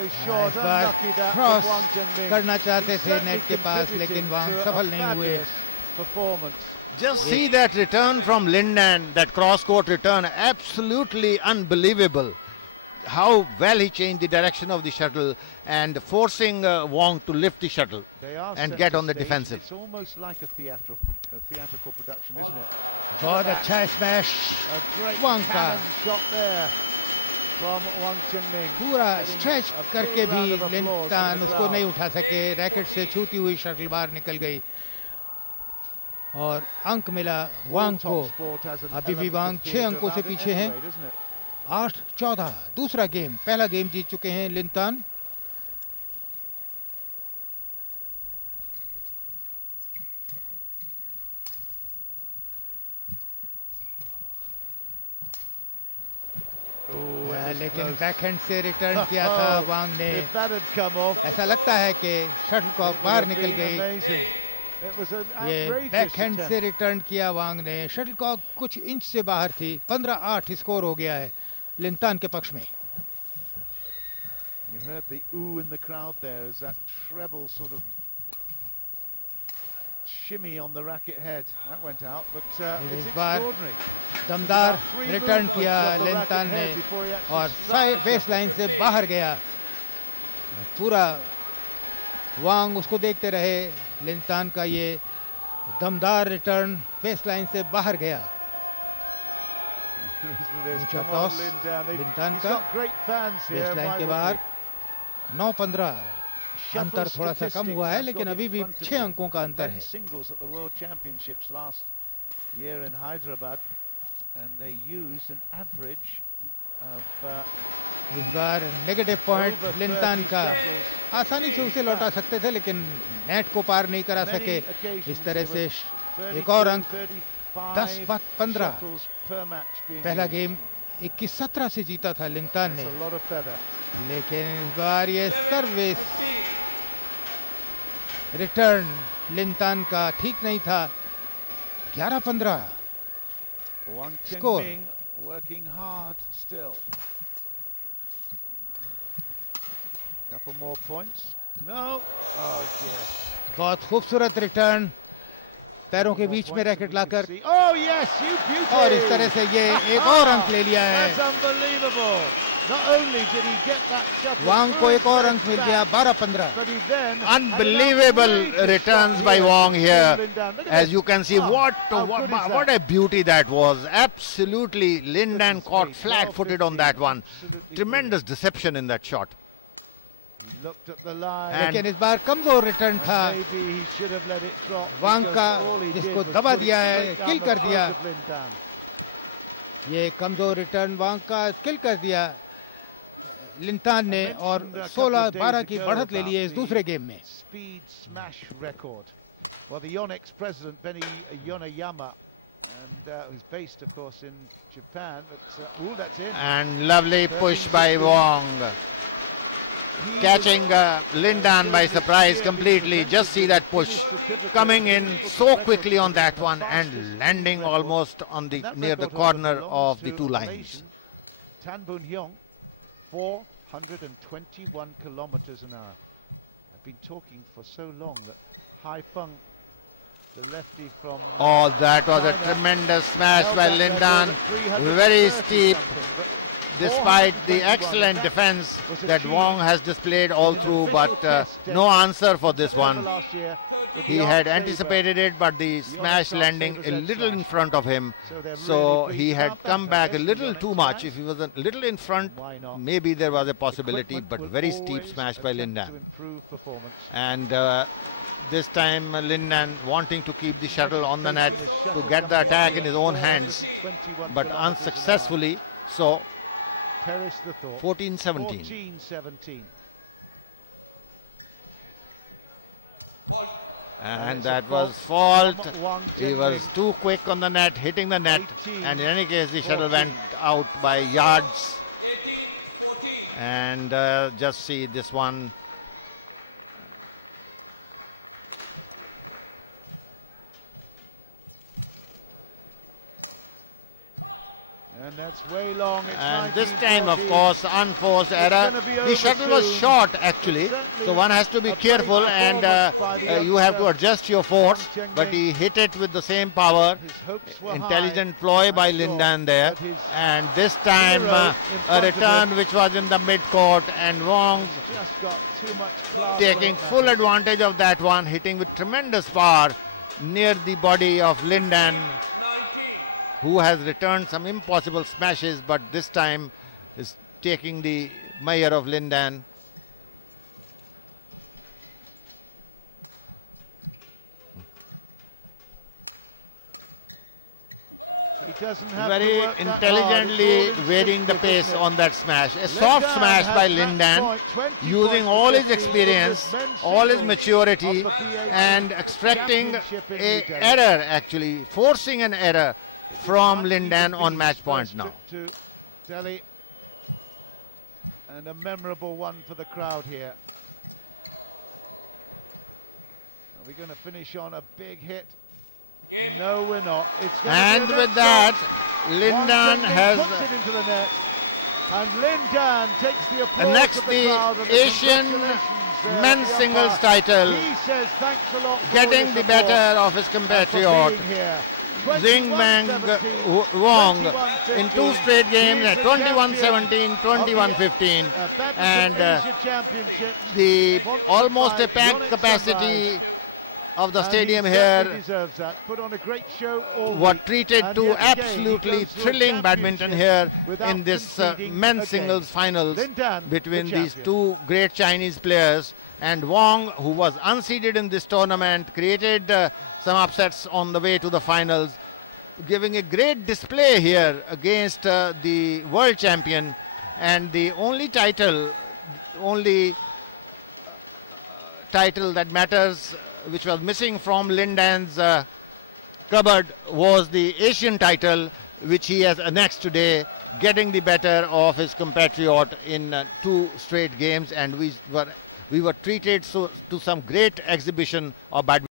इस बार क्रॉस करना चाहते थे नेट के पास, लेकिन वांग सफल नहीं हुए। Just see that return from Lindan, that cross-court return, absolutely unbelievable. How well he changed the direction of the shuttle and forcing Wong to lift the shuttle and get on the defensive. It's almost like a theatrical production, isn't it? बहुत अच्छा smash वांग का shot there from Wang Chengming. पूरा stretch करके भी लिनतान उसको नहीं उठा सके, रैकेट से छूती हुई शटल बाहर निकल गई और अंक मिला वांग को। अभी भी वांग 6 अंकों से पीछे हैं, 8-14। दूसरा गेम, पहला गेम जीत चुके हैं लिनतान। लेकिन बैकहैंड से रिटर्न किया था वांग ने। ऐसा लगता है कि शटल को बाहर निकल गई। ये बैकहैंड से रिटर्न किया वांग ने, शटल कॉक कुछ इंच से बाहर थी। 15-8 स्कोर हो गया है लिनतान के पक्ष में। You heard the ooh in the crowd there as that treble sort of shimmy on the racket head. That went out, but it's extraordinary. दमदार रिटर्न किया लिनतान ने और बेस लाइन से बाहर गया। पूरा वांग उसको देखते रहे। लिनतान का ये दमदार रिटर्न बेस लाइन से बाहर गया। ऊंचा टॉस लिनतान का बेस लाइन के बाहर। 9-15 अंतर थोड़ा सा कम हुआ है, लेकिन अभी भी 6 अंकों का अंतर है। इस बार नेगेटिव पॉइंट लिनतान का, आसानी से उसे लौटा सकते थे लेकिन नेट को पार नहीं करा सके। इस तरह से एक और अंक 10-15। पहला गेम 21-17 से जीता था लिनतान ने, लेकिन इस बार ये सर्विस रिटर्न लिनतान का ठीक नहीं था। 11-15 score. Working hard still. Couple more points. No. Oh dear. बहुत खूबसूरत रिटर्न, पैरों के बीच में racket locker. Oh yes, you beauty. और इस तरह से ये एक और अंक ले लिया है। That's unbelievable. Not only did he get that shuttle, वांग को एक और अंक मिल गया। 12-15। Unbelievable returns by Wong here. As you can see, what a beauty that was. Absolutely, Lindan caught flat-footed on that one. Tremendous deception in that shot. लेकिन इस बार कमजोर return था वांग का, जिसको दबा दिया है, किल कर दिया। ये कमजोर रिटर्न वांग का किल कर दिया लिनतान ने और 16-12 की बढ़त ले ली है इस दूसरे गेम में। Speed smash record. Well, the Yonex president Benny Yonayama, and who's based, of course, in Japan. But that's it. And lovely push by Wong, catching Lindan by surprise completely. Just see that push coming in so quickly on that one and landing almost on the near the corner of the two lines. Tan Boon Hyung, 421 kilometers an hour. I've been talking for so long that Hai Feng, the lefty from... Oh, that was a tremendous smash by Lindan. Very steep. Despite the excellent defense that Wong has displayed all through, but no answer for this one. He had anticipated it, but the smash landing a little in front of him, so he had come back a little too much. If he was a little in front, maybe there was a possibility, but very steep smash by Lindan. And this time Lindan wanting to keep the shuttle on the net to get the attack in his own hands, but unsuccessfully. So 14-17. And that was fault. He was too quick on the net, hitting the net, and in any case the shuttle went out by yards. And just see this one. And that's way long. It's And this time, of 1914. course, unforced error. gonna be The over shuttle was soon. short actually, Certainly so one has to be a careful, great and performance by the you have to youngster, adjust your force. Cheng But Ming. he hit it with the same power. His hopes were Intelligent high, ploy by I'm sure, Lindan there, but his and this time hero in a front of return him which was in the mid-court, and Wong just got too much class. taking when it full matters. advantage of that one, hitting with tremendous power near the body of Lindan, who has returned some impossible smashes, but this time is taking the mire of Lindan. He doesn't have to Very work that hard. intelligently It's all varying the instinctive, pace isn't it? on that smash. A soft Lindan smash has by match Lindan, point, 20 using points all to his 15 experience, in this men's all his singles maturity, of the BAC and extracting Championship in a New Delhi. error, actually forcing an error from Might Lindan even on be match his point first now. trip to Delhi, and a memorable one for the crowd here. Are we going to finish on a big hit? No, we're not. It's going And to be a with net that, shot. Lindan Wang Cheng has puts it into the net, and Lindan takes the applause annexed of the the crowd and Asian congratulations, men's the singles umpire. title, He says thanks a lot for getting your the support better of his and for compatriot being here. Xingbang 21-17, Wong 21-15. in two straight games He at is the 21-17, 21-15, Badminton and Asia Championships. the Sponsored almost by a packed Yonex capacity Sunrise. of the And stadium he certainly here deserves that. Put on a great show all were week. treated And to yet again, he absolutely goes through a thrilling badminton championship here without in this conceding men's a singles game. finals Lindan, between the these champion. two great Chinese players, and Wong, who was unseeded in this tournament, created some upsets on the way to the finals, giving a great display here against the world champion, and the only title that matters, which was missing from Lindan's cupboard, was the Asian title, which he has annexed today, getting the better of his compatriot in two straight games, and we were treated to some great exhibition of badminton.